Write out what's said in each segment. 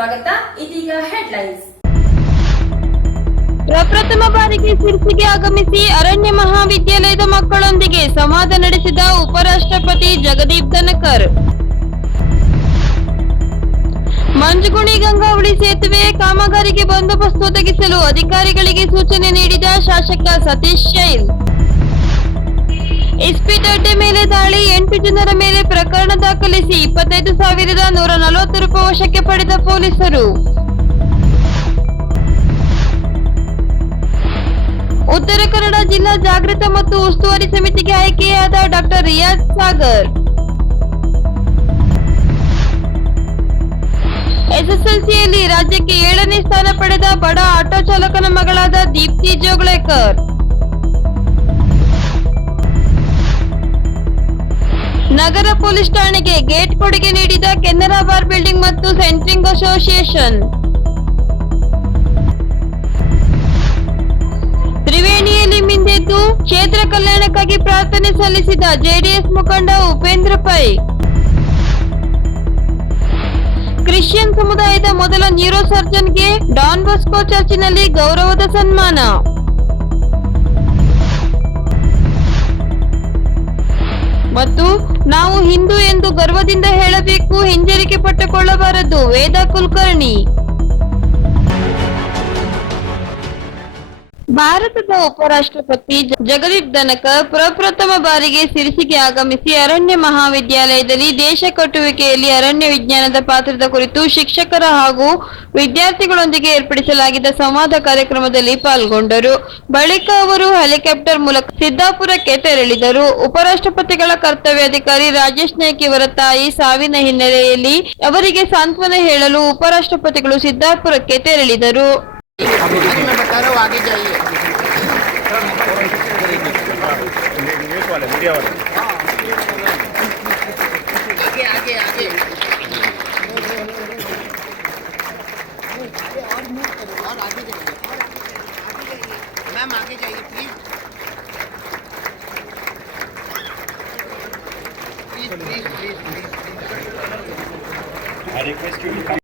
ಸ್ವಾಗತ. ಇದೀಗ ಹೆಡ್ಲೈನ್ಸ್ ಪ್ರಪ್ರಥಮ ಬಾರಿಗೆ ಸಿರ್ಸಿಗೆ ಆಗಮಿಸಿ ಅರಣ್ಯ ಮಹಾವಿದ್ಯಾಲಯದ ಮಕ್ಕಳೊಂದಿಗೆ ಸಂವಾದ ನಡೆಸಿದ ಉಪರಾಷ್ಟ್ರಪತಿ ಜಗದೀಪ್ ಧನಕರ್. ಮಂಜುಗುಣಿ ಗಂಗಾವಳಿ ಸೇತುವೆ ಕಾಮಗಾರಿಗೆ ಬಂದೋಬಸ್ತ್ ಒದಗಿಸಲು ಅಧಿಕಾರಿಗಳಿಗೆ ಸೂಚನೆ ನೀಡಿದ ಶಾಸಕ ಸತೀಶ್ ಶೈಲ್ ದೊಡ್ಡಿ ಮೇಲೆ ದಾಳಿ, ಎಂಟು ಜನರ ಮೇಲೆ ಪ್ರಕರಣ ದಾಖಲಿಸಿ ಇಪ್ಪತ್ತೈದು ಸಾವಿರದ ನೂರ ನಲವತ್ತು ರೂಪಾಯಿ ವಶಕ್ಕೆ ಪಡೆದ ಪೊಲೀಸರು. ಉತ್ತರ ಕನ್ನಡ ಜಿಲ್ಲಾ ಜಾಗೃತ ಮತ್ತು ಉಸ್ತುವಾರಿ ಸಮಿತಿಗೆ ಆಯ್ಕೆಯಾದ ಡಾಕ್ಟರ್ ರಿಯಾಜ್ ಸಾಗರ್. ಎಸ್ಎಸ್ಎಲ್ಸಿಯಲ್ಲಿ ರಾಜ್ಯಕ್ಕೆ ಏಳನೇ ಸ್ಥಾನ ಪಡೆದ ಬಡ ಆಟೋ ಚಾಲಕನ ಮಗಳಾದ ದೀಪ್ತಿ ಜೋಗ್ಳೇಕರ್ ನಗರ ಪೊಲೀಸ್ ಠಾಣೆಗೆ ಗೇಟ್ ಕೊಡುಗೆ ನೀಡಿದ ಕೆನರಾ ಬಾರ್ ಬಿಲ್ಡಿಂಗ್ ಮತ್ತು ಸೆಂಟ್ರಿಂಗ್ ಅಸೋಸಿಯೇಷನ್. ತ್ರಿವೇಣಿಯಲ್ಲಿ ಮಿಂದೆದ್ದು ಕ್ಷೇತ್ರ ಕಲ್ಯಾಣಕ್ಕಾಗಿ ಪ್ರಾರ್ಥನೆ ಸಲ್ಲಿಸಿದ ಜೆಡಿಎಸ್ ಮುಖಂಡ ಉಪೇಂದ್ರ ಪೈ. ಕ್ರಿಶ್ಚಿಯನ್ ಸಮುದಾಯದ ಮೊದಲ ನ್ಯೂರೋ ಸರ್ಜನ್ಗೆ ಡಾನ್ ಬಸ್ಕೋ ಚರ್ಚಿನಲ್ಲಿ ಗೌರವದ ಸನ್ಮಾನ. ಮತ್ತು ನಾವು ಹಿಂದೂ ಎಂದು ಗರ್ವದಿಂದ ಹೇಳಬೇಕು ಹಿಂಜರಿಕೆ ಪಟ್ಟುಕೊಳ್ಳಬಾರದು. ವೇದ ಕುಲಕರ್ಣಿ. ಭಾರತದ ಉಪರಾಷ್ಟ್ರಪತಿ ಜಗದೀಪ್ ಧನಕರ್ ಪ್ರಪ್ರಥಮ ಬಾರಿಗೆ ಸಿರಿಸಿಗೆ ಆಗಮಿಸಿ ಅರಣ್ಯ ಮಹಾವಿದ್ಯಾಲಯದಲ್ಲಿ ದೇಶ ಕಟ್ಟುವಿಕೆಯಲ್ಲಿ ಅರಣ್ಯ ವಿಜ್ಞಾನದ ಪಾತ್ರದ ಕುರಿತು ಶಿಕ್ಷಕರ ಹಾಗೂ ವಿದ್ಯಾರ್ಥಿಗಳೊಂದಿಗೆ ಏರ್ಪಡಿಸಲಾಗಿದ್ದ ಸಂವಾದ ಕಾರ್ಯಕ್ರಮದಲ್ಲಿ ಪಾಲ್ಗೊಂಡರು. ಬಳಿಕ ಅವರು ಹೆಲಿಕಾಪ್ಟರ್ ಮೂಲಕ ಸಿದ್ದಾಪುರಕ್ಕೆ ತೆರಳಿದರು. ಉಪರಾಷ್ಟ್ರಪತಿಗಳ ಕರ್ತವ್ಯಾಧಿಕಾರಿ ರಾಜೇಶ್ ನಾಯ್ಕ್ ಇವರ ತಾಯಿ ಸಾವಿನ ಹಿನ್ನೆಲೆಯಲ್ಲಿ ಅವರಿಗೆ ಸಾಂತ್ವನ ಹೇಳಲು ಉಪರಾಷ್ಟ್ರಪತಿಗಳು ಸಿದ್ದಾಪುರಕ್ಕೆ ತೆರಳಿದರು. करो, आगे जाइए। आगे आगे आगे। आगे जाइए मैम आगे जाइए please please please please I request you to come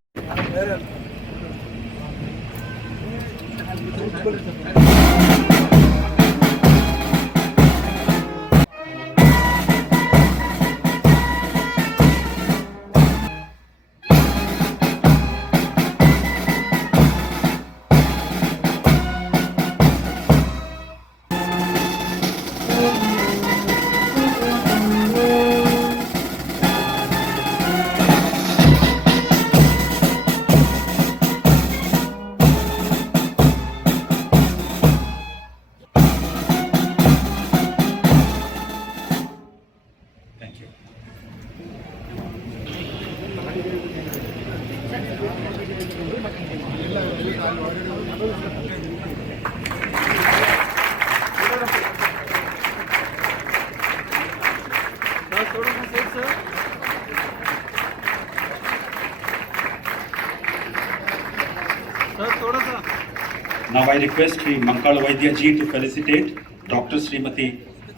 I request Sri Mankal Vaidya ji to felicitate Dr. Srimati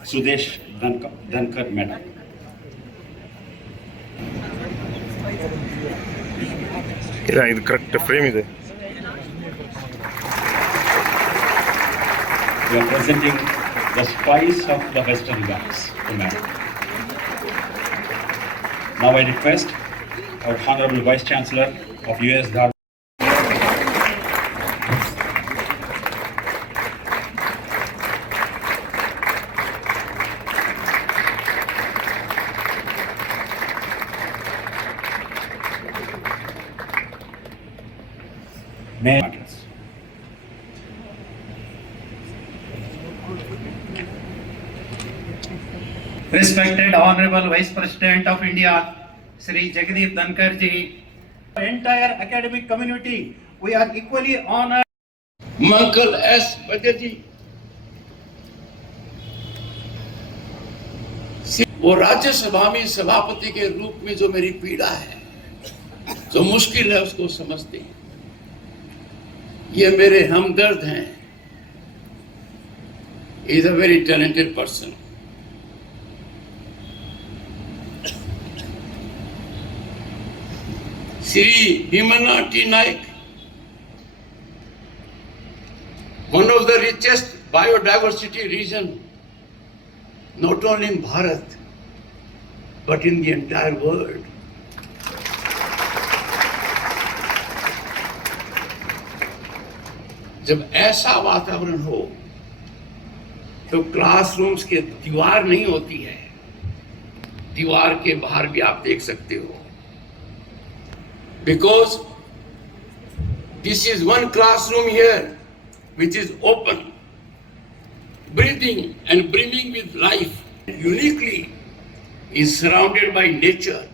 Sudesh Dhankar Dhankar Madam. ಇಲ್ಲ ಇದು ಕರೆಕ್ಟ್ ಫ್ರೇಮ್ ಇದೆ We are presenting the spice of the Western Ghats to Madam. Now I request our Honorable Vice Chancellor of US Dharma Honorable Vice President of India, Sri Jagdeep Dhankar ji, entire academic community, we are equally honored. मंकल एस बजटी वो राज्यसभा में सभापति के रूप में जो मेरी पीड़ा है जो मुश्किल है उसको समझती हैं। ये मेरे हमदर्द हैं is a very talented person Shri Bhimana T Naik one of the richest biodiversity region not only in Bharat but in the world जब ऐसा वातावरण हो तो क्लासरूम्स के दीवार नहीं होती है। दीवार के बाहर भी आप देख सकते हो। because this is one classroom here which is open, breathing and brimming with life. Uniquely is surrounded by nature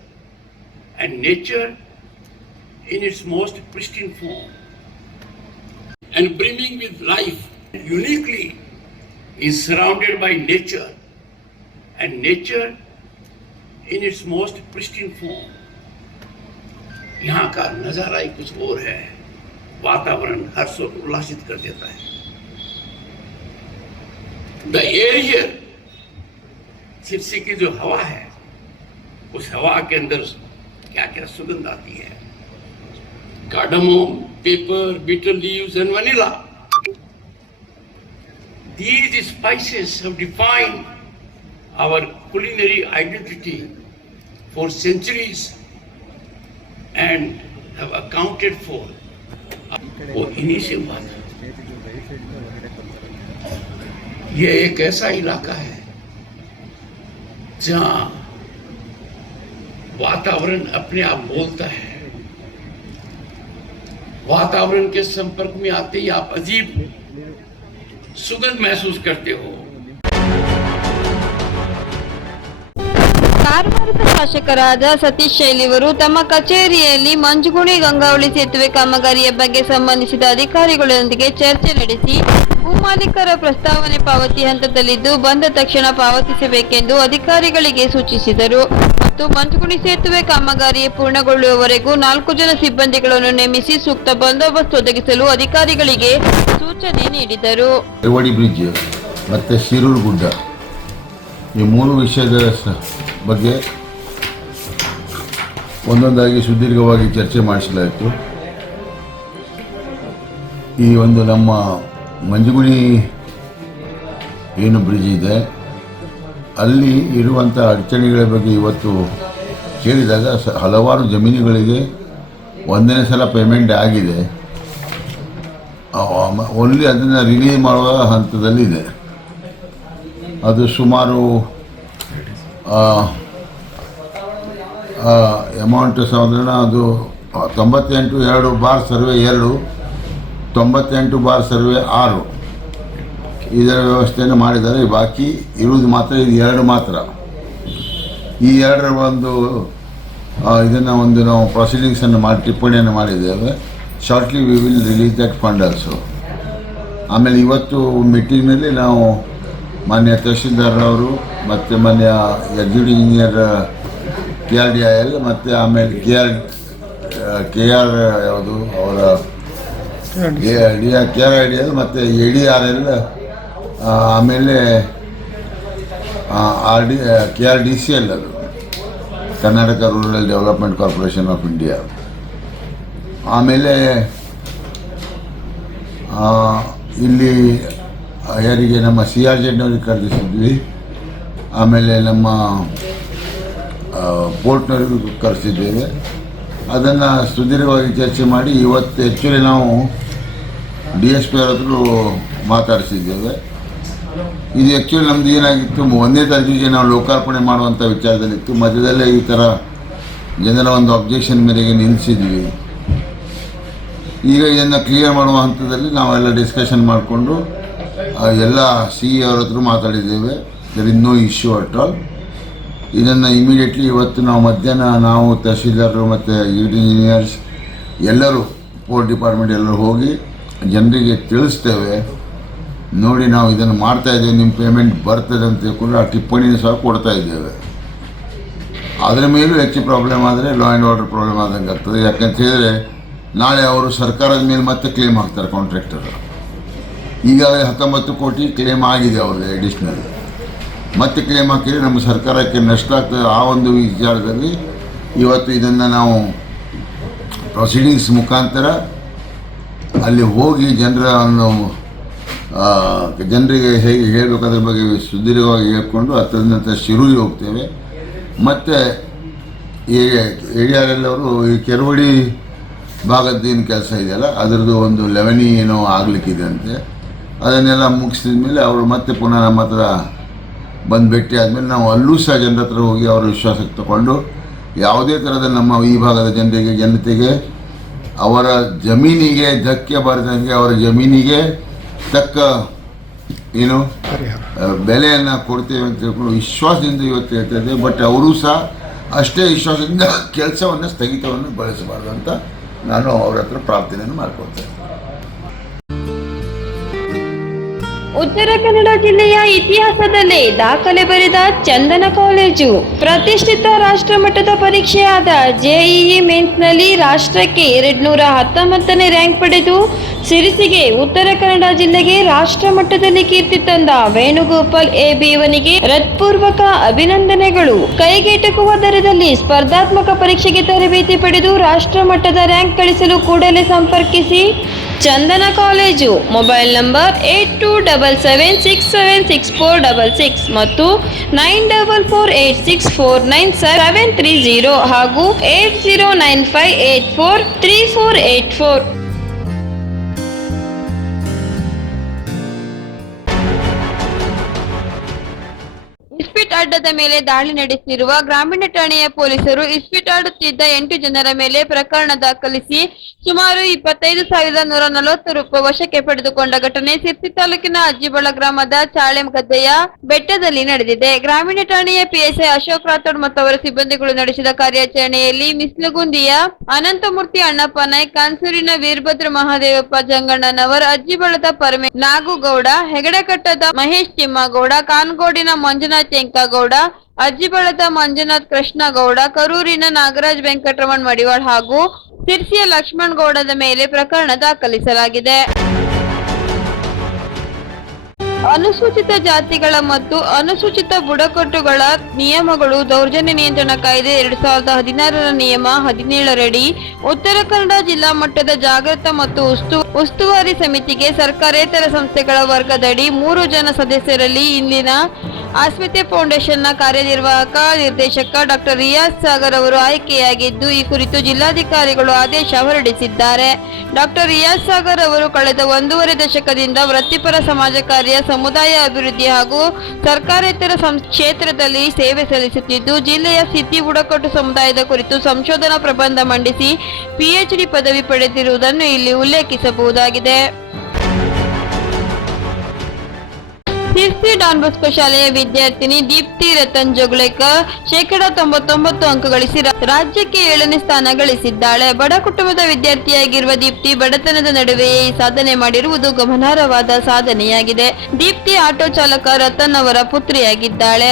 and nature in its most pristine form and brimming with life. Uniquely is surrounded by nature and nature in its most pristine form. यहाँ का नज़ारा ही कुछ और है। वातावरण हर सो उल्लासित कर देता है। द एरियर सिरसी की जो हवा है, उस हवा के अंदर क्या क्या सुगंध आती है? Cardamom pepper betel leaf and vanilla these spices have defined our culinary identity for centuries and have accounted for. वो इन्हीं से हुआ था। ये एक ऐसा इलाका है, जहाँ वातावरण अपने आप बोलता है। वातावरण के संपर्क में आते ही आप अजीब सुगंध महसूस करते हो। ಕಾರವಾರದ ಶಾಸಕರಾದ ಸತೀಶ್ ಶೈಲಿವರು ತಮ್ಮ ಕಚೇರಿಯಲ್ಲಿ ಮಂಜುಗುಣಿ ಗಂಗಾವಳಿ ಸೇತುವೆ ಕಾಮಗಾರಿಯ ಬಗ್ಗೆ ಸಂಬಂಧಿಸಿದ ಅಧಿಕಾರಿಗಳೊಂದಿಗೆ ಚರ್ಚೆ ನಡೆಸಿ ಭೂಮಾಲೀಕರ ಪ್ರಸ್ತಾವನೆ ಪಾವತಿ ಹಂತದಲ್ಲಿದ್ದು ಬಂದ ತಕ್ಷಣ ಪಾವತಿಸಬೇಕೆಂದು ಅಧಿಕಾರಿಗಳಿಗೆ ಸೂಚಿಸಿದರು. ಮತ್ತು ಮಂಜುಗುಣಿ ಸೇತುವೆ ಕಾಮಗಾರಿ ಪೂರ್ಣಗೊಳ್ಳುವವರೆಗೂ ನಾಲ್ಕು ಜನ ಸಿಬ್ಬಂದಿಗಳನ್ನು ನೇಮಿಸಿ ಸೂಕ್ತ ಬಂದೋಬಸ್ತ್ ಒದಗಿಸಲು ಅಧಿಕಾರಿಗಳಿಗೆ ಸೂಚನೆ ನೀಡಿದರು. ಮತ್ತೆ ಶಿರೂರು ಗುಡ್ಡ, ಈ ಮೂರು ವಿಷಯದ ಬಗ್ಗೆ ಒಂದೊಂದಾಗಿ ಸುದೀರ್ಘವಾಗಿ ಚರ್ಚೆ ಮಾಡಿಸಲಾಯಿತು. ಈ ಒಂದು ನಮ್ಮ ಮಂಜುಗುಣಿ ಏನು ಬ್ರಿಡ್ಜ್ ಇದೆ, ಅಲ್ಲಿ ಇರುವಂಥ ಅಡಚಣೆಗಳ ಬಗ್ಗೆ ಇವತ್ತು ಕೇಳಿದಾಗ ಹಲವಾರು ಜಮೀನುಗಳಿಗೆ ಒಂದನೇ ಸಲ ಪೇಮೆಂಟ್ ಆಗಿದೆ. ಓನ್ಲಿ ಅದನ್ನು ರಿಲೀಸ್ ಮಾಡುವ ಹಂತದಲ್ಲಿದೆ. ಅದು ಸುಮಾರು ಅಮೌಂಟ್ ಸಾಧಾರಣ ಅದು ತೊಂಬತ್ತೆಂಟು ಎರಡು ಬಾರ್ ಸರ್ವೆ ಎರಡು, ತೊಂಬತ್ತೆಂಟು ಬಾರ್ ಸರ್ವೆ ಆರು. ಇದರ ವ್ಯವಸ್ಥೆಯನ್ನು ಮಾಡಿದ್ದಾರೆ. ಬಾಕಿ ಇರುವುದು ಮಾತ್ರ, ಇದು ಎರಡು ಮಾತ್ರ. ಈ ಎರಡರ ಒಂದು ಇದನ್ನು ಒಂದು ನಾವು ಪ್ರೊಸೀಡಿಂಗ್ಸನ್ನು ಮಾಡಿ, ಟಿಪ್ಪಣಿಯನ್ನು ಮಾಡಿದ್ದೇವೆ. Shortly we will release that fund also ಆಮೇಲೆ ಇವತ್ತು ಮೀಟಿಂಗ್ನಲ್ಲಿ ನಾವು ಮಾನ್ಯ ತಹಶೀಲ್ದಾರ್ರವರು ಮತ್ತು ಮಾನ್ಯ executive engineer K R D I L, ಮತ್ತು ಆಮೇಲೆ ಕೆ ಆರ್ ಕೆ ಆರ್ ಯಾವುದು, ಅವರ D R K R I D L, ಮತ್ತು ಎ ಡಿ ಆರ್ ಎಲ್ ಆಮೇಲೆ R D K R D C L ಅದು, Karnataka rural development corporation of India. ಆಮೇಲೆ ಇಲ್ಲಿ ಯಾರಿಗೆ ನಮ್ಮ ಸಿ ಆರ್ ಜೆಡ್ನವ್ರಿಗೆ ಕರೆಸಿದ್ವಿ ಆಮೇಲೆ ನಮ್ಮ ಪೋರ್ಟ್ನವರಿಗೂ ಕರೆಸಿದ್ದೇವೆ. ಅದನ್ನು ಸುದೀರ್ಘವಾಗಿ ಚರ್ಚೆ ಮಾಡಿ ಇವತ್ತು ಆ್ಯಕ್ಚುಲಿ ನಾವು ಡಿ ಎಸ್ ಪಿ ಅವ್ರ ಮಾತಾಡಿಸಿದ್ದೇವೆ. ಇದು ಆ್ಯಕ್ಚುಲಿ ನಮ್ದು ಏನಾಗಿತ್ತು, ಒಂದೇ ತಾರೀಕಿಗೆ ನಾವು ಲೋಕಾರ್ಪಣೆ ಮಾಡುವಂಥ ವಿಚಾರದಲ್ಲಿತ್ತು. ಮಧ್ಯದಲ್ಲೇ ಈ ಥರ ಜನರ ಒಂದು ಅಬ್ಜೆಕ್ಷನ್ ಮೇರೆಗೆ ನಿಲ್ಲಿಸಿದ್ವಿ ಈಗ ಇದನ್ನು ಕ್ಲಿಯರ್ ಮಾಡುವ ಹಂತದಲ್ಲಿ ನಾವೆಲ್ಲ ಡಿಸ್ಕಷನ್ ಮಾಡಿಕೊಂಡು ಎಲ್ಲ ಸಿ ಇ ಅವ್ರ ಹತ್ರ ಮಾತಾಡಿದ್ದೇವೆ. There is no issue at all ಇದನ್ನು ಇಮಿಡಿಯೇಟ್ಲಿ ಇವತ್ತು ನಾವು ಮಧ್ಯಾಹ್ನ ನಾವು ತಹಶೀಲ್ದಾರರು ಮತ್ತು ಇಂಜಿನಿಯರ್ಸ್ ಎಲ್ಲರೂ ಪೋರ್ಟ್ ಡಿಪಾರ್ಟ್ಮೆಂಟ್ ಎಲ್ಲರೂ ಹೋಗಿ ಜನರಿಗೆ ತಿಳಿಸ್ತೇವೆ. ನೋಡಿ ನಾವು ಇದನ್ನು ಮಾಡ್ತಾ ಇದ್ದೇವೆ. ನಿಮ್ಮ ಪೇಮೆಂಟ್ ಬರ್ತದೆ ಅಂತ ತಿಳ್ಕೊಂಡು ಆ ಟಿಪ್ಪಣಿನ ಸಹ ಕೊಡ್ತಾ ಇದ್ದೇವೆ. ಅದರ ಮೇಲೂ ಹೆಚ್ಚು ಪ್ರಾಬ್ಲಮ್ ಆದರೆ ಲಾ ಆ್ಯಂಡ್ ಆರ್ಡರ್ ಪ್ರಾಬ್ಲಮ್ ಆದಂಗೆ ಆಗ್ತದೆ. ಯಾಕಂತ ಹೇಳಿದ್ರೆ ನಾಳೆ ಅವರು ಸರ್ಕಾರದ ಮೇಲೆ ಮತ್ತೆ ಕ್ಲೇಮ್ ಹಾಕ್ತಾರೆ ಕಾಂಟ್ರಾಕ್ಟರ್ ಈಗಾಗಲೇ ಹತ್ತೊಂಬತ್ತು ಕೋಟಿ ಕ್ಲೇಮ್ ಆಗಿದೆ ಅವ್ರದ್ದು ಅಡಿಷ್ನಲ್ ಮತ್ತೆ ಕ್ಲೇಮ್ ಹಾಕಿದರೆ ನಮ್ಮ ಸರ್ಕಾರಕ್ಕೆ ನಷ್ಟ ಆಗ್ತದೆ. ಆ ಒಂದು ವಿಚಾರದಲ್ಲಿ ಇವತ್ತು ಇದನ್ನು ನಾವು ಪ್ರೊಸೀಡಿಂಗ್ಸ್ ಮುಖಾಂತರ ಅಲ್ಲಿ ಹೋಗಿ ಜನರನ್ನು ಜನರಿಗೆ ಹೇಗೆ ಹೇಳಬೇಕು ಅದ್ರ ಬಗ್ಗೆ ಸುದೀರ್ಘವಾಗಿ ಹೇಳ್ಕೊಂಡು ನಂತರ ಶಿರೂರಿಗೆ ಹೋಗ್ತೇವೆ. ಮತ್ತು ಏರಿಯಾದಲ್ಲವರು ಈ ಕೆರವಡಿ ಭಾಗದ್ದೇನು ಕೆಲಸ ಇದೆಯಲ್ಲ, ಅದರದ್ದು ಒಂದು ಲೆವೆನಿ ಏನೋ ಆಗಲಿಕ್ಕಿದೆ ಅಂತೆ. ಅದನ್ನೆಲ್ಲ ಮುಗಿಸಿದ ಮೇಲೆ ಅವರು ಮತ್ತೆ ಪುನಃ ನಮ್ಮ ಹತ್ರ ಬಂದು ಭೇಟಿ ಆದಮೇಲೆ ನಾವು ಅಲ್ಲೂ ಸಹ ಜನರ ಹತ್ರ ಹೋಗಿ ಅವರ ವಿಶ್ವಾಸಕ್ಕೆ ತಗೊಂಡು ಯಾವುದೇ ಥರದ ನಮ್ಮ ಈ ಭಾಗದ ಜನರಿಗೆ ಜನತೆಗೆ ಅವರ ಜಮೀನಿಗೆ ಧಕ್ಕೆ ಬಾರದಂಗೆ ಅವರ ಜಮೀನಿಗೆ ತಕ್ಕ ಏನು ಬೆಲೆಯನ್ನು ಕೊಡ್ತೇವೆ ಅಂತ ತಿಳ್ಕೊಂಡು ವಿಶ್ವಾಸದಿಂದ ಇವತ್ತು ಹೇಳ್ತಾರೆ ಬಟ್ ಅವರು ಸಹ ಅಷ್ಟೇ ವಿಶ್ವಾಸದಿಂದ ಕೆಲಸವನ್ನು ಸ್ಥಗಿತವನ್ನು ಬಳಸಬಾರ್ದು ಅಂತ ನಾನು ಅವರ ಹತ್ರ ಪ್ರಾರ್ಥನೆಯನ್ನು ಮಾಡ್ಕೊಳ್ತೇನೆ ಉತ್ತರ ಕನ್ನಡ ಜಿಲ್ಲೆಯ ಇತಿಹಾಸದಲ್ಲೇ ದಾಖಲೆ ಬರೆದ ಚಂದನ ಕಾಲೇಜು. ಪ್ರತಿಷ್ಠಿತ ರಾಷ್ಟ್ರಮಟ್ಟದ ಪರೀಕ್ಷೆಯಾದ ಜೆಇಇ ಮೇನ್ಸ್ನಲ್ಲಿ ರಾಷ್ಟ್ರಕ್ಕೆ ಎರಡ್ನೂರ ಹತ್ತೊಂಬತ್ತನೇ ರ್ಯಾಂಕ್ ಪಡೆದು ಸಿರಿಸಿಗೆ ಉತ್ತರ ಕನ್ನಡ ಜಿಲ್ಲೆಗೆ ರಾಷ್ಟ್ರ ಮಟ್ಟದಲ್ಲಿ ಕೀರ್ತಿ ತಂದ ವೇಣುಗೋಪಾಲ್ ಎ ಬಿವನಿಗೆ ಹೃತ್ಪೂರ್ವಕ ಅಭಿನಂದನೆಗಳು. ಕೈಗೆಟಕುವ ದರದಲ್ಲಿ ಸ್ಪರ್ಧಾತ್ಮಕ ಪರೀಕ್ಷೆಗೆ ತರಬೇತಿ ಪಡೆದು ರಾಷ್ಟ್ರ ಮಟ್ಟದ ರ್ಯಾಂಕ್ ಗಳಿಸಲು ಕೂಡಲೇ ಸಂಪರ್ಕಿಸಿ. Chandana college, mobile number eight two double seven six seven six four double six ಮತ್ತು nine double four eight six four nine seven three zero ಹಾಗೂ eight zero nine five eight four three four eight four. ಇಸ್ಪಿಟ್ ಅಡ್ಡದ ಮೇಲೆ ದಾಳಿ ನಡೆಸಿರುವ ಗ್ರಾಮೀಣ ಠಾಣೆಯ ಪೊಲೀಸರು ಇಸ್ಪೀಟ್ ಆಡುತ್ತಿದ್ದ ಎಂಟು ಜನರ ಮೇಲೆ ಪ್ರಕರಣ ದಾಖಲಿಸಿ ಸುಮಾರು ಇಪ್ಪತ್ತೈದು ಸಾವಿರದ ನೂರ ನಲವತ್ತು ರೂಪಾಯಿ ವಶಕ್ಕೆ ಪಡೆದುಕೊಂಡ ಘಟನೆ ಸಿರ್ಸಿ ತಾಲೂಕಿನ ಅಜ್ಜಿಬಳ ಗ್ರಾಮದ ಚಾಳೆ ಗದ್ದೆಯ ಬೆಟ್ಟದಲ್ಲಿ ನಡೆದಿದೆ. ಗ್ರಾಮೀಣ ಠಾಣೆಯ ಪಿಎಸ್ಐ ಅಶೋಕ್ ರಾಥೋಡ್ ಮತ್ತು ಅವರ ಸಿಬ್ಬಂದಿಗಳು ನಡೆಸಿದ ಕಾರ್ಯಾಚರಣೆಯಲ್ಲಿ ಮಿಸ್ಲಗುಂದಿಯ ಅನಂತಮೂರ್ತಿ ಅಣ್ಣಪ್ಪ ನಾಯ್ಕ್, ಕಾನ್ಸೂರಿನ ವೀರಭದ್ರ ಮಹಾದೇವಪ್ಪ ಜಂಗಣ್ಣನವರ್ ಅಜ್ಜಿಬಳದ ಪರಮೆ ನಾಗುಗೌಡ, ಹೆಗಡೆಕಟ್ಟದ ಮಹೇಶ್ ತಿಮ್ಮಗೌಡ, ಕಾನ್ಗೋಡಿನ ಮಂಜುನಾಥ್ ತೆಂಕಗೌಡ ಅಜ್ಜಿಬಳದ ಮಂಜುನಾಥ್ ಕೃಷ್ಣಗೌಡ, ಕರೂರಿನ ನಾಗರಾಜ್ ವೆಂಕಟರಮಣ್ ಮಡಿವಾಳ್ ಹಾಗೂ ಸಿರ್ಸಿಯ ಲಕ್ಷ್ಮಣ್ ಗೌಡದ ಮೇಲೆ ಪ್ರಕರಣ ದಾಖಲಿಸಲಾಗಿದೆ. ಅನುಸೂಚಿತ ಜಾತಿಗಳ ಮತ್ತು ಅನುಸೂಚಿತ ಬುಡಕಟ್ಟುಗಳ ನಿಯಮಗಳು ದೌರ್ಜನ್ಯ ನಿಯಂತ್ರಣ ಕಾಯ್ದೆ ಎರಡ್ ಸಾವಿರದ ಹದಿನಾರರ ನಿಯಮ ಹದಿನೇಳರಡಿ ಉತ್ತರ ಕನ್ನಡ ಜಿಲ್ಲಾ ಮಟ್ಟದ ಜಾಗೃತ ಮತ್ತು ಉಸ್ತು, ಉಸ್ತುವಾರಿ ಸಮಿತಿಗೆ ಸರ್ಕಾರೇತರ ಸಂಸ್ಥೆಗಳ ವರ್ಗದಡಿ ಮೂರು ಜನ ಸದಸ್ಯರಲ್ಲಿ ಇಲ್ಲಿನ ಆಸ್ಮಿತೆ ಫೌಂಡೇಶನ್ನ ಕಾರ್ಯನಿರ್ವಾಹಕ ನಿರ್ದೇಶಕ ಡಾಕ್ಟರ್ ರಿಯಾಜ್ ಸಾಗರ್ ಅವರು ಆಯ್ಕೆಯಾಗಿದ್ದು, ಈ ಕುರಿತು ಜಿಲ್ಲಾಧಿಕಾರಿಗಳು ಆದೇಶ ಹೊರಡಿಸಿದ್ದಾರೆ. ಡಾಕ್ಟರ್ ರಿಯಾಜ್ ಸಾಗರ್ ಅವರು ಕಳೆದ ಒಂದೂವರೆ ದಶಕದಿಂದ ವೃತ್ತಿಪರ ಸಮಾಜ ಕಾರ್ಯ, ಸಮುದಾಯ ಅಭಿವೃದ್ಧಿ ಹಾಗೂ ಸರ್ಕಾರೇತರ ಕ್ಷೇತ್ರದಲ್ಲಿ ಸೇವೆ ಸಲ್ಲಿಸುತ್ತಿದ್ದು, ಜಿಲ್ಲೆಯ ಸಿದ್ದಿ ಬುಡಕಟ್ಟು ಸಮುದಾಯದ ಕುರಿತು ಸಂಶೋಧನಾ ಪ್ರಬಂಧ ಮಂಡಿಸಿ, ಪಿಎಚ್ಡಿ ಪದವಿ ಪಡೆದಿರುವುದನ್ನು ಇಲ್ಲಿ ಉಲ್ಲೇಖಿಸಬಹುದಾಗಿದೆ. ಸಿರ್ಸಿ ಡಾನ್ ಬಸ್ಕೋ ಶಾಲೆಯ ವಿದ್ಯಾರ್ಥಿನಿ ದೀಪ್ತಿ ರತನ್ ಜೊಗ್ಲೇಕರ್ ಶೇಕಡ ತೊಂಬತ್ತೊಂಬತ್ತು ಅಂಕ ಗಳಿಸಿ ರಾಜ್ಯಕ್ಕೆ ಏಳನೇ ಸ್ಥಾನ ಗಳಿಸಿದ್ದಾಳೆ. ಬಡ ಕುಟುಂಬದ ವಿದ್ಯಾರ್ಥಿಯಾಗಿರುವ ದೀಪ್ತಿ ಬಡತನದ ನಡುವೆಯೇ ಈ ಸಾಧನೆ ಮಾಡಿರುವುದು ಗಮನಾರ್ಹವಾದ ಸಾಧನೆಯಾಗಿದೆ. ದೀಪ್ತಿ ಆಟೋ ಚಾಲಕ ರತನ್ ಅವರ ಪುತ್ರಿಯಾಗಿದ್ದಾಳೆ.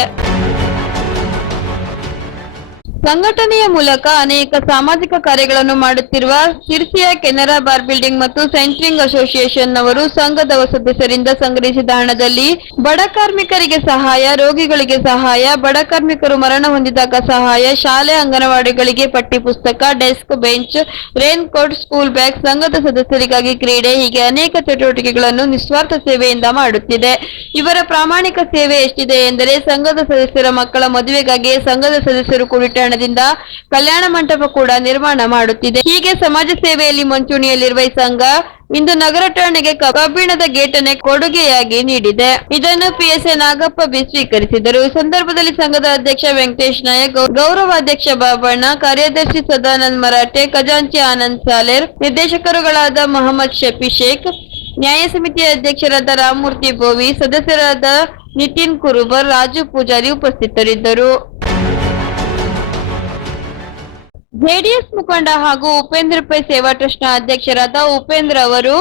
ಸಂಘಟನೆಯ ಮೂಲಕ ಅನೇಕ ಸಾಮಾಜಿಕ ಕಾರ್ಯಗಳನ್ನು ಮಾಡುತ್ತಿರುವ ಸಿರ್ಸಿಯ ಕೆನರಾ ಬಾರ್ ಬಿಲ್ಡಿಂಗ್ ಮತ್ತು ಸೆಂಟ್ರಿಂಗ್ ಅಸೋಸಿಯೇಷನ್ ಅವರು ಸಂಘದ ಸದಸ್ಯರಿಂದ ಸಂಗ್ರಹಿಸಿದ ಹಣದಲ್ಲಿ ಬಡ ಕಾರ್ಮಿಕರಿಗೆ ಸಹಾಯ, ರೋಗಿಗಳಿಗೆ ಸಹಾಯ, ಬಡ ಕಾರ್ಮಿಕರು ಮರಣ ಹೊಂದಿದಾಗ ಸಹಾಯ, ಶಾಲೆ, ಅಂಗನವಾಡಿಗಳಿಗೆ ಪಠ್ಯ ಪುಸ್ತಕ, desk, bench rain coat school bag, ಸಂಘದ ಸದಸ್ಯರಿಗಾಗಿ ಕ್ರೀಡೆ ಹೀಗೆ ಅನೇಕ ಚಟುವಟಿಕೆಗಳನ್ನು ನಿಸ್ವಾರ್ಥ ಸೇವೆಯಿಂದ ಮಾಡುತ್ತಿದೆ. ಇವರ ಪ್ರಾಮಾಣಿಕ ಸೇವೆ ಎಷ್ಟಿದೆ ಎಂದರೆ ಸಂಘದ ಸದಸ್ಯರ ಮಕ್ಕಳ ಮದುವೆಗಾಗಿ ಸಂಘದ ಸದಸ್ಯರು ಕೂಡಿಟ್ಟ ಹಣದಿಂದ ಕಲ್ಯಾಣ ಮಂಟಪ ಕೂಡ ನಿರ್ಮಾಣ ಮಾಡುತ್ತಿದೆ. ಹೀಗೆ ಸಮಾಜ ಸೇವೆಯಲ್ಲಿ ಮುಂಚೂಣಿಯಲ್ಲಿರುವ ಈ ಸಂಘ ಇಂದು ನಗರ ಠಾಣೆಗೆ ಕಬ್ಬಿಣದ ಗೇಟನ್ನೇ ಕೊಡುಗೆಯಾಗಿ ನೀಡಿದೆ. ಇದನ್ನು ಪಿಎಸ್ಎ ನಾಗಪ್ಪ ಬಿ ಸ್ವೀಕರಿಸಿದರು. ಈ ಸಂದರ್ಭದಲ್ಲಿ ಸಂಘದ ಅಧ್ಯಕ್ಷ ವೆಂಕಟೇಶ್ ನಾಯಕ್, ಗೌರವಾಧ್ಯಕ್ಷ ಬಾಬಣ್ಣ, ಕಾರ್ಯದರ್ಶಿ ಸದಾನಂದ್ ಮರಾಠೆ, ಖಜಾಂಚಿ ಆನಂದ್ ಸಾಲೇರ್, ನಿರ್ದೇಶಕರುಗಳಾದ ಮೊಹಮ್ಮದ್ ಶಫಿ ಶೇಖ್, ನ್ಯಾಯ ಸಮಿತಿಯ ಅಧ್ಯಕ್ಷರಾದ ರಾಮಮೂರ್ತಿ ಬೋವಿ, ಸದಸ್ಯರಾದ ನಿತಿನ್ ಕುರುಬರ್, ರಾಜು ಪೂಜಾರಿ ಉಪಸ್ಥಿತರಿದ್ದರು. ಜೆಡಿಎಸ್ ಮುಖಂಡ ಹಾಗೂ ಉಪೇಂದ್ರ ಪೈ ಸೇವಾ ಟ್ರಸ್ಟ್ನ ಅಧ್ಯಕ್ಷರಾದ ಉಪೇಂದ್ರ ಅವರು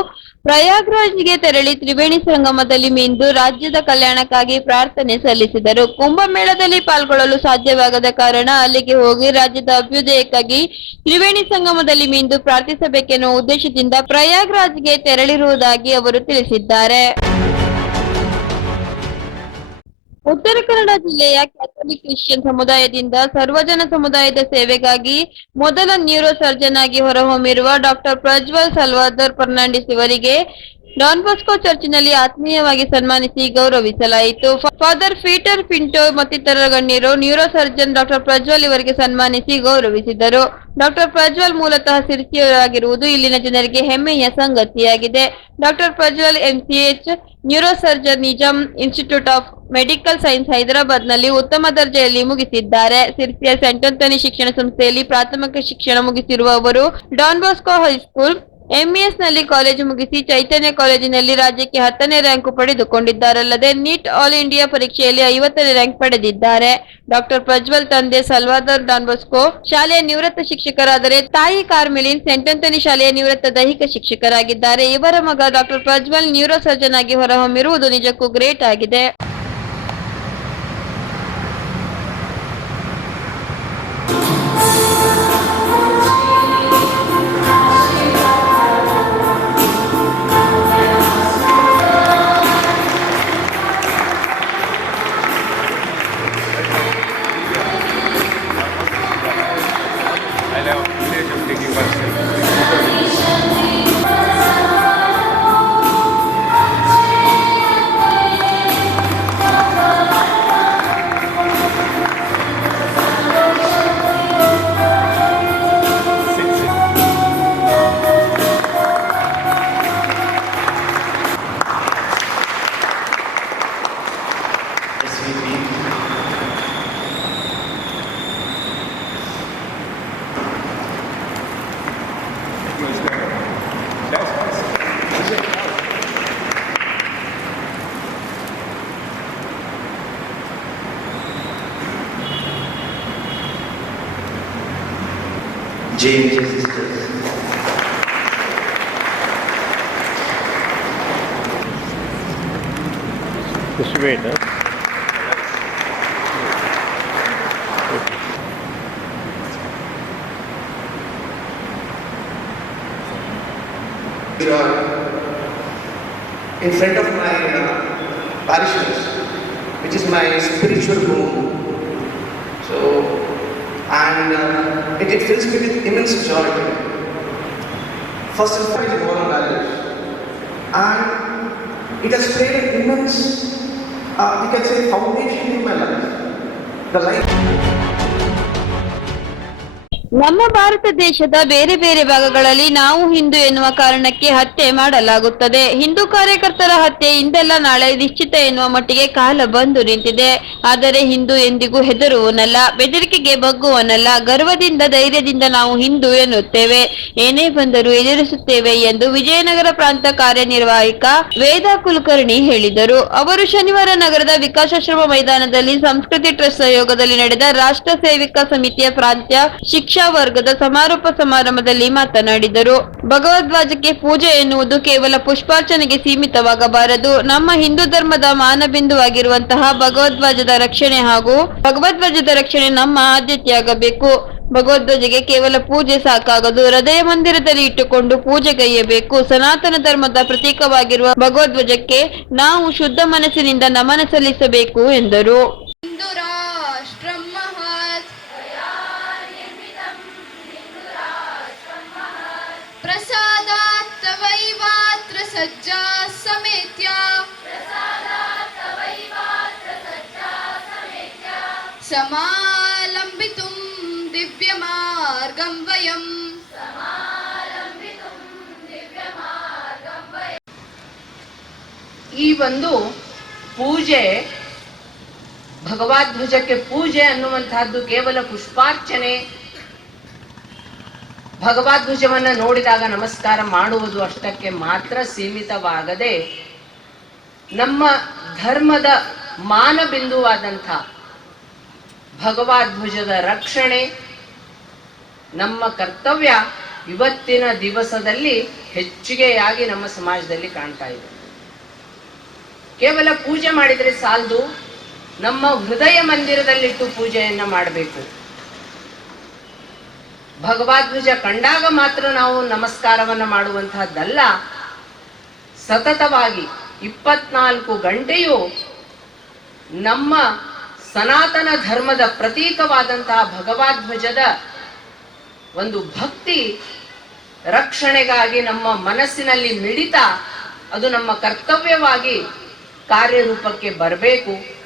ಪ್ರಯಾಗ್ರಾಜ್ಗೆ ತೆರಳಿ ತ್ರಿವೇಣಿ ಸಂಗಮದಲ್ಲಿ ಮಿಂದು ರಾಜ್ಯದ ಕಲ್ಯಾಣಕ್ಕಾಗಿ ಪ್ರಾರ್ಥನೆ ಸಲ್ಲಿಸಿದರು. ಕುಂಭಮೇಳದಲ್ಲಿ ಪಾಲ್ಗೊಳ್ಳಲು ಸಾಧ್ಯವಾಗದ ಕಾರಣ ಅಲ್ಲಿಗೆ ಹೋಗಿ ರಾಜ್ಯದ ಅಭ್ಯುದಯಕ್ಕಾಗಿ ತ್ರಿವೇಣಿ ಸಂಗಮದಲ್ಲಿ ಮಿಂದು ಪ್ರಾರ್ಥಿಸಬೇಕೆನ್ನುವ ಉದ್ದೇಶದಿಂದ ಪ್ರಯಾಗ್ರಾಜ್ಗೆ ತೆರಳಿರುವುದಾಗಿ ಅವರು ತಿಳಿಸಿದ್ದಾರೆ. ಉತ್ತರ ಕನ್ನಡ ಜಿಲ್ಲೆಯ ಕ್ಯಾಥೋಲಿಕ್ ಕ್ರಿಶ್ಚಿಯನ್ ಸಮುದಾಯದಿಂದ ಸರ್ವಜನ ಸಮುದಾಯದ ಸೇವೆಗಾಗಿ ಮೊದಲ ನ್ಯೂರೋ ಸರ್ಜನ್ ಆಗಿ ಹೊರಹೊಮ್ಮಿರುವ ಡಾಕ್ಟರ್ ಪ್ರಜ್ವಲ್ ಸಲ್ವಾದರ್ ಫರ್ನಾಂಡಿಸ್ ಇವರಿಗೆ ಡಾನ್ ಬಾಸ್ಕೋ ಚರ್ಚಿನಲ್ಲಿ ಆತ್ಮೀಯವಾಗಿ ಸನ್ಮಾನಿಸಿ ಗೌರವಿಸಲಾಯಿತು. ಫಾದರ್ ಪೀಟರ್ ಪಿಂಟೋ ಮತ್ತಿತರ ಗಣ್ಯರು ನ್ಯೂರೋ ಸರ್ಜನ್ ಡಾಕ್ಟರ್ ಪ್ರಜ್ವಲ್ ಇವರಿಗೆ ಸನ್ಮಾನಿಸಿ ಗೌರವಿಸಿದರು. ಡಾಕ್ಟರ್ ಪ್ರಜ್ವಲ್ ಮೂಲತಃ ಸಿರ್ಸಿಯವರಾಗಿರುವುದು ಇಲ್ಲಿನ ಜನರಿಗೆ ಹೆಮ್ಮೆಯ ಸಂಗತಿಯಾಗಿದೆ. Doctor Prajwal MCH neuro surgeon Nizam institute of medical science ಹೈದರಾಬಾದ್ನಲ್ಲಿ ಉತ್ತಮ ದರ್ಜೆಯಲ್ಲಿ ಮುಗಿಸಿದ್ದಾರೆ. ಸಿರ್ಸಿಯ ಸೆಂಟ್ ಶಿಕ್ಷಣ ಸಂಸ್ಥೆಯಲ್ಲಿ ಪ್ರಾಥಮಿಕ ಶಿಕ್ಷಣ ಮುಗಿಸಿರುವ ಅವರು ಡಾನ್ ಬಾಸ್ಕೋ ಹೈಸ್ಕೂಲ್ ಎಂಇಎಸ್ನಲ್ಲಿ ಕಾಲೇಜು ಮುಗಿಸಿ ಚೈತನ್ಯ ಕಾಲೇಜಿನಲ್ಲಿ ರಾಜ್ಯಕ್ಕೆ ಹತ್ತನೇ ರ್ಯಾಂಕು ಪಡೆದುಕೊಂಡಿದ್ದಾರಲ್ಲದೆ ನೀಟ್ ಆಲ್ ಇಂಡಿಯಾ ಪರೀಕ್ಷೆಯಲ್ಲಿ ಐವತ್ತನೇ ರ್ಯಾಂಕ್ ಪಡೆದಿದ್ದಾರೆ. ಡಾಕ್ಟರ್ ಪ್ರಜ್ವಲ್ ತಂದೆ ಸಲ್ವಾದರ್ ಡಾನ್ ಬಾಸ್ಕೋ ಶಾಲೆಯ ನಿವೃತ್ತ ಶಿಕ್ಷಕರಾದರೆ ತಾಯಿ ಕಾರ್ಮೆಲಿನ್ ಸೆಂಟ್ ಆಂಥನಿ ಶಾಲೆಯ ನಿವೃತ್ತ ದೈಹಿಕ ಶಿಕ್ಷಕರಾಗಿದ್ದಾರೆ. ಇವರ ಮಗ ಡಾಕ್ಟರ್ ಪ್ರಜ್ವಲ್ ನ್ಯೂರೋ ಸರ್ಜನ್ ಆಗಿ ಹೊರಹೊಮ್ಮಿರುವುದು ನಿಜಕ್ಕೂ ಗ್ರೇಟ್ ಆಗಿದೆ. James sisters. Just wait, huh? In front of my uh, parishioners, which is my spiritual home. So, and uh, it, fills me with immense joy. First and foremost, moral values, and it has played an immense, uh, we can say, foundation in my life. The life. ನಮ್ಮ ಭಾರತ ದೇಶದ ಬೇರೆ ಬೇರೆ ಭಾಗಗಳಲ್ಲಿ ನಾವು ಹಿಂದೂ ಎನ್ನುವ ಕಾರಣಕ್ಕೆ ಹತ್ಯೆ ಮಾಡಲಾಗುತ್ತದೆ. ಹಿಂದೂ ಕಾರ್ಯಕರ್ತರ ಹತ್ಯೆ ಇಂದೆಲ್ಲ ನಾಳೆ ನಿಶ್ಚಿತ ಎನ್ನುವ ಮಟ್ಟಿಗೆ ಕಾಲ ಬಂದು ನಿಂತಿದೆ. ಆದರೆ ಹಿಂದೂ ಎಂದಿಗೂ ಹೆದರುವನಲ್ಲ ಬೆದರಿಕೆಗೆ ಬಗ್ಗುವನಲ್ಲ ಗರ್ವದಿಂದ, ಧೈರ್ಯದಿಂದ ನಾವು ಹಿಂದೂ ಎನ್ನುತ್ತೇವೆ. ಏನೇ ಬಂದರೂ ಎದುರಿಸುತ್ತೇವೆ ಎಂದು ವಿಜಯನಗರ ಪ್ರಾಂತ ಕಾರ್ಯನಿರ್ವಾಹಕ ವೇದಾ ಕುಲಕರ್ಣಿ ಹೇಳಿದರು. ಅವರು ಶನಿವಾರ ನಗರದ ವಿಕಾಸಾಶ್ರಮ ಮೈದಾನದಲ್ಲಿ ಸಂಸ್ಕೃತಿ ಟ್ರಸ್ಟ್ ಸಹಯೋಗದಲ್ಲಿ ನಡೆದ ರಾಷ್ಟ್ರ ಸೇವಿಕಾ ಸಮಿತಿಯ ಪ್ರಾಂತ್ಯ ಶಿಕ್ಷಾ ವರ್ಗದ ಸಮಾರೋಪ ಸಮಾರಂಭದಲ್ಲಿ ಮಾತನಾಡಿದರು. ಭಗವದ್ವಾಜಕ್ಕೆ ಪೂಜೆ ಎನ್ನುವುದು ಕೇವಲ ಪುಷ್ಪಾರ್ಚನೆಗೆ ಸೀಮಿತವಾಗಬಾರದು. ನಮ್ಮ ಹಿಂದೂ ಧರ್ಮದ ಮಾನಬಿಂದುವಾಗಿರುವಂತಹ ಭಗವದ್ವಾಜದ ರಕ್ಷಣೆ ಹಾಗೂ ಭಗವದ್ವಾಜದ ರಕ್ಷಣೆ ನಮ್ಮ ಆದ್ಯತೆಯಾಗಬೇಕು. ಭಗವದ್ವಜೆಗೆ ಕೇವಲ ಪೂಜೆ ಸಾಕಾಗದು. ಹೃದಯ ಮಂದಿರದಲ್ಲಿ ಇಟ್ಟುಕೊಂಡು ಪೂಜೆಗೈಯಬೇಕು ಸನಾತನ ಧರ್ಮದ ಪ್ರತೀಕವಾಗಿರುವ ಭಗವದ್ವಜಕ್ಕೆ ನಾವು ಶುದ್ಧ ಮನಸ್ಸಿನಿಂದ ನಮನ ಸಲ್ಲಿಸಬೇಕು ಎಂದರು. सज्जा समेत्य समालम्बितुं दिव्यमार्गं वयम् ಈ ಒಂದು ಪೂಜೆ ಭಗವದ್ಧ್ವಜಕ್ಕೆ ಪೂಜೆ ಅನ್ನುವಂತಹದ್ದು ಕೇವಲ ಪುಷ್ಪಾರ್ಚನೆ ಭಗವದ್ಧ್ವಜವನ್ನ ನೋಡಿದಾಗ ನಮಸ್ಕಾರ ಮಾಡುವುದು ಅಷ್ಟಕ್ಕೆ ಮಾತ್ರ ಸೀಮಿತವಾಗದೆ ನಮ್ಮ ಧರ್ಮದ ಮಾನಬಿಂದುವಾದಂಥ ಭಗವದ್ಭುಜದ ರಕ್ಷಣೆ, ನಮ್ಮ ಕರ್ತವ್ಯ ಇವತ್ತಿನ ದಿವಸದಲ್ಲಿ ಹೆಚ್ಚಿಗೆಯಾಗಿ ನಮ್ಮ ಸಮಾಜದಲ್ಲಿ ಕಾಣ್ತಾ ಇದೆ. ಕೇವಲ ಪೂಜೆ ಮಾಡಿದರೆ ಸಾಲದು, ನಮ್ಮ ಹೃದಯ ಮಂದಿರದಲ್ಲಿಟ್ಟು ಪೂಜೆಯನ್ನು ಮಾಡಬೇಕು. ಭಗವದ್ಧ್ವಜ ಕಂಡಾಗ ಮಾತ್ರ ನಾವು ನಮಸ್ಕಾರವನ್ನ ಮಾಡುವಂತಹದ್ದಲ್ಲ. ಸತತವಾಗಿ ಇಪ್ಪತ್ನಾಲ್ಕು ಗಂಟೆಯೂ ನಮ್ಮ ಸನಾತನ ಧರ್ಮದ ಪ್ರತೀಕವಾದಂತಹ ಭಗವಾಧ್ವಜದ ಒಂದು ಭಕ್ತಿ ರಕ್ಷಣೆಗಾಗಿ ನಮ್ಮ ಮನಸ್ಸಿನಲ್ಲಿ ಮಿಡಿತ ಅದು ನಮ್ಮ ಕರ್ತವ್ಯವಾಗಿ ಕಾರ್ಯರೂಪಕ್ಕೆ ಬರಬೇಕು.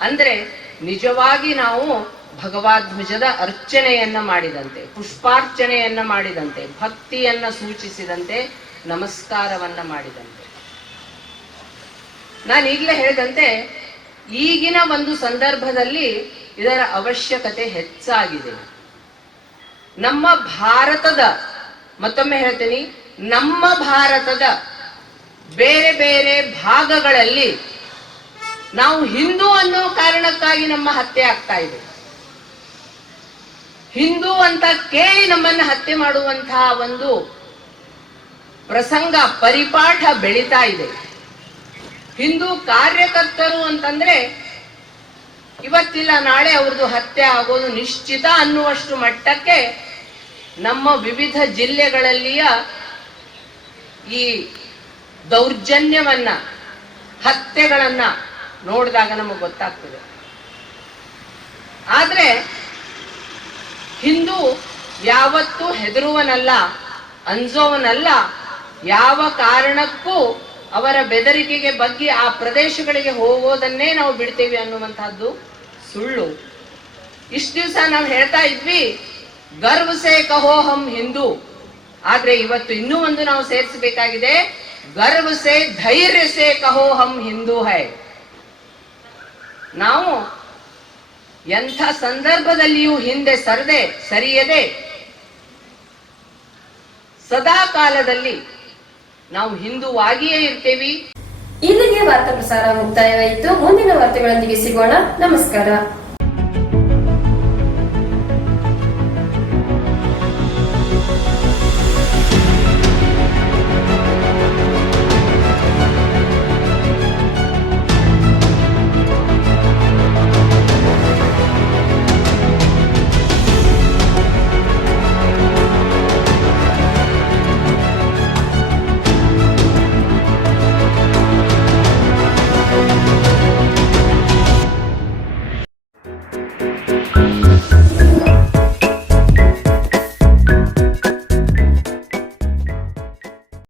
ಅಂದ್ರೆ ನಿಜವಾಗಿ ನಾವು ಭಗವದ್ಧ್ವಜದ ಅರ್ಚನೆಯನ್ನ ಮಾಡಿದಂತೆ, ಪುಷ್ಪಾರ್ಚನೆಯನ್ನ ಮಾಡಿದಂತೆ, ಭಕ್ತಿಯನ್ನ ಸೂಚಿಸಿದಂತೆ, ನಮಸ್ಕಾರವನ್ನ ಮಾಡಿದಂತೆ. ನಾನು ಈಗಲೇ ಹೇಳಿದಂತೆ, ಈಗಿನ ಒಂದು ಸಂದರ್ಭದಲ್ಲಿ ಇದರ ಅವಶ್ಯಕತೆ ಹೆಚ್ಚಾಗಿದೆ. ನಮ್ಮ ಭಾರತದ, ಮತ್ತೊಮ್ಮೆ ಹೇಳ್ತೀನಿ, ನಮ್ಮ ಭಾರತದ ಬೇರೆ ಬೇರೆ ಭಾಗಗಳಲ್ಲಿ ನಾವು ಹಿಂದೂ ಅನ್ನೋ ಕಾರಣಕ್ಕಾಗಿ ನಮ್ಮ ಹತ್ಯೆ ಆಗ್ತಾ ಇದೆ. ಹಿಂದೂ ಅಂತ ಕೇಳಿ ನಮ್ಮನ್ನ ಹತ್ಯೆ ಮಾಡುವಂತಹ ಒಂದು ಪ್ರಸಂಗ ಪರಿಪಾಠ ಬೆಳೀತಾ ಇದೆ. ಹಿಂದೂ ಕಾರ್ಯಕರ್ತರು ಅಂತಂದ್ರೆ ಇವತ್ತಿಲ್ಲ, ನಾಳೆ ಅವ್ರದ್ದು ಹತ್ಯೆ ಆಗೋದು ನಿಶ್ಚಿತ ಅನ್ನುವಷ್ಟು ಮಟ್ಟಕ್ಕೆ ನಮ್ಮ ವಿವಿಧ ಜಿಲ್ಲೆಗಳಲ್ಲಿಯ ಈ ದೌರ್ಜನ್ಯವನ್ನ, ಹತ್ಯೆಗಳನ್ನ ನೋಡಿದಾಗ ನಮಗೆ ಗೊತ್ತಾಗ್ತದೆ. ಆದ್ರೆ ಹಿಂದೂ ಯಾವತ್ತೂ ಹೆದರುವನಲ್ಲ, ಅಂಜೋವನಲ್ಲ. ಯಾವ ಕಾರಣಕ್ಕೂ ಅವರ ಬೆದರಿಕೆಗೆ ಬಗ್ಗೆ ಆ ಪ್ರದೇಶಗಳಿಗೆ ಹೋಗೋದನ್ನೇ ನಾವು ಬಿಡ್ತೇವೆ ಅನ್ನುವಂತಹದ್ದು ಸುಳ್ಳು. ಇಷ್ಟು ದಿವಸ ನಾವು ಹೇಳ್ತಾ ಇದ್ವಿ, ಗರ್ವ ಸೇ ಕಹೋ ಹಂ ಹಿಂದೂ. ಆದ್ರೆ ಇವತ್ತು ಇನ್ನೂ ಒಂದು ನಾವು ಸೇರಿಸಬೇಕಾಗಿದೆ, ಗರ್ವ ಸೇ ಧೈರ್ಯ ಸೇ ಕಹೋ ಹಂ ಹಿಂದೂ ಹೈ. ನಾವು ಎಂಥ ಸಂದರ್ಭದಲ್ಲಿಯೂ ಹಿಂದೆ ಸರದೆ, ಸರಿಯದೆ? ಸದಾ ಕಾಲದಲ್ಲಿ ನಾವು ಹಿಂದೂವಾಗಿಯೇ ಇರ್ತೇವಿ. ಇಲ್ಲಿಗೆ ವಾರ್ತಾ ಪ್ರಸಾರ ಮುಕ್ತಾಯವಾಯಿತು. ಮುಂದಿನ ವಾರ್ತೆಗಳೊಂದಿಗೆ ಸಿಗೋಣ. ನಮಸ್ಕಾರ.